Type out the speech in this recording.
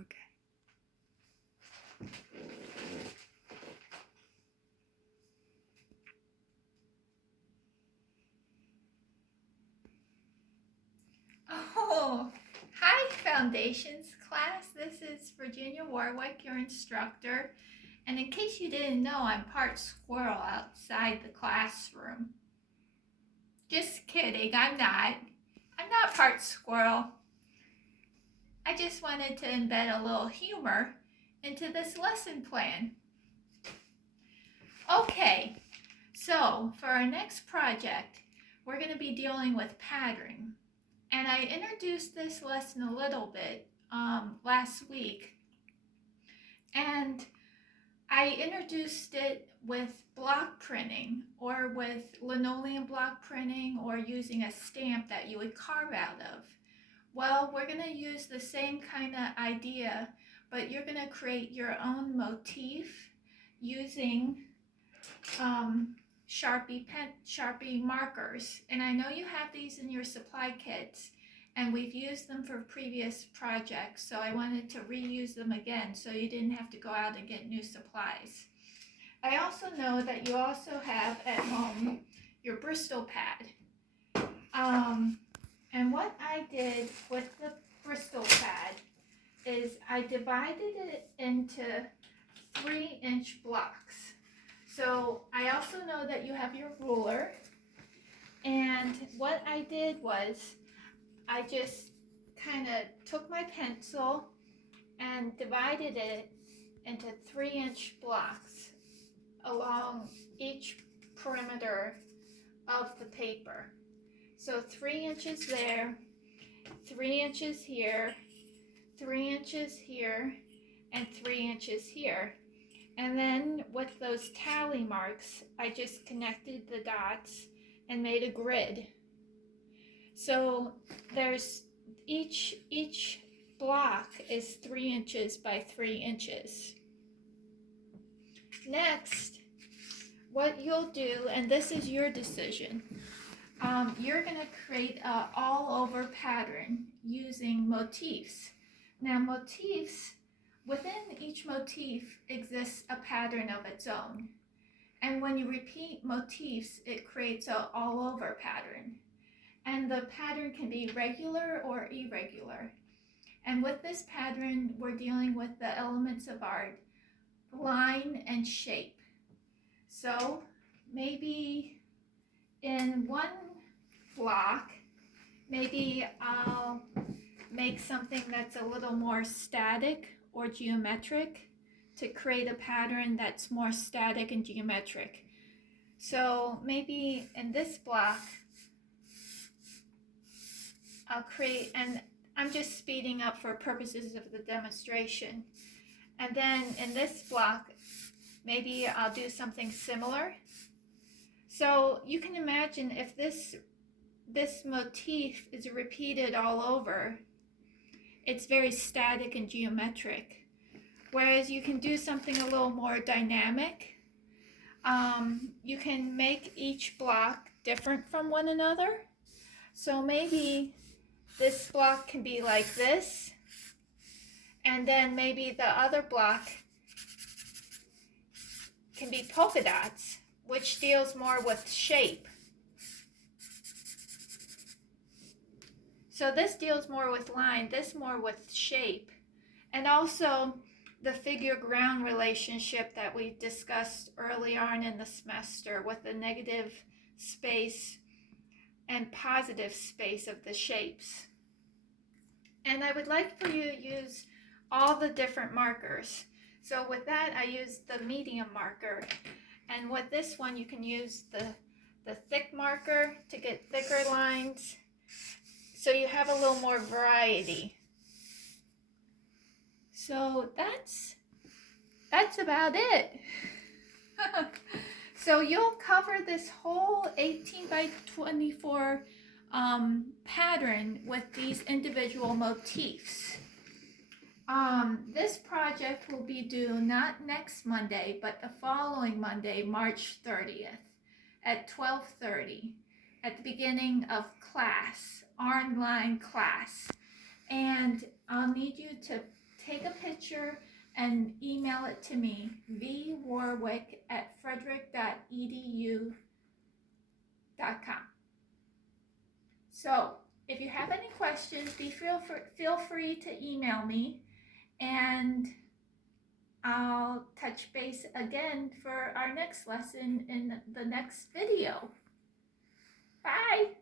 Okay. Oh, hi Foundations class. This is Virginia Warwick, your instructor. And in case you didn't know, I'm part squirrel outside the classroom. Just kidding, I'm not. I'm not part squirrel. I just wanted to embed a little humor into this lesson plan. Okay, so for our next project, we're going to be dealing with pattern. And I introduced this lesson a little bit last week. And I introduced it with block printing or with linoleum block printing or using a stamp that you would carve out of. Well, we're going to use the same kind of idea, but you're going to create your own motif using Sharpie markers. And I know you have these in your supply kits, and we've used them for previous projects, so I wanted to reuse them again so you didn't have to go out and get new supplies. I also know that you also have at home your Bristol pad. And what I did with the Bristol pad is I divided it into 3-inch blocks. So I also know that you have your ruler, and what I did was I just kind of took my pencil and divided it into 3-inch blocks along each perimeter of the paper. So 3 inches there, 3 inches here, 3 inches here, and 3 inches here. And then with those tally marks, I just connected the dots and made a grid. So there's each block is 3 inches by 3 inches. Next, what you'll do, and this is your decision, you're going to create an all-over pattern using motifs. Now motifs, within each motif exists a pattern of its own. And when you repeat motifs, it creates an all-over pattern. And the pattern can be regular or irregular. And with this pattern, we're dealing with the elements of art, line and shape. So maybe in one block, maybe I'll make something that's a little more static or geometric to create a pattern that's more static and geometric. So maybe in this block, I'll create, and I'm just speeding up for purposes of the demonstration. And then in this block, maybe I'll do something similar. So you can imagine if this motif is repeated all over, it's very static and geometric. Whereas you can do something a little more dynamic. You can make each block different from one another. So maybe this block can be like this, and then maybe the other block can be polka dots, which deals more with shape. So this deals more with line, this more with shape. And also the figure-ground relationship that we discussed early on in the semester with the negative space and positive space of the shapes. And I would like for you to use all the different markers. So with that, I used the medium marker. And with this one, you can use the thick marker to get thicker lines. So you have a little more variety. So that's about it. So you'll cover this whole 18 by 24 pattern with these individual motifs. This project will be due not next Monday, but the following Monday, March 30th at 12:30 at the beginning of class, online class. And I'll need you to take a picture and email it to me, vwarwick@frederick.edu.com. So if you have any questions, feel free to email me, and I'll touch base again for our next lesson in the next video. Bye!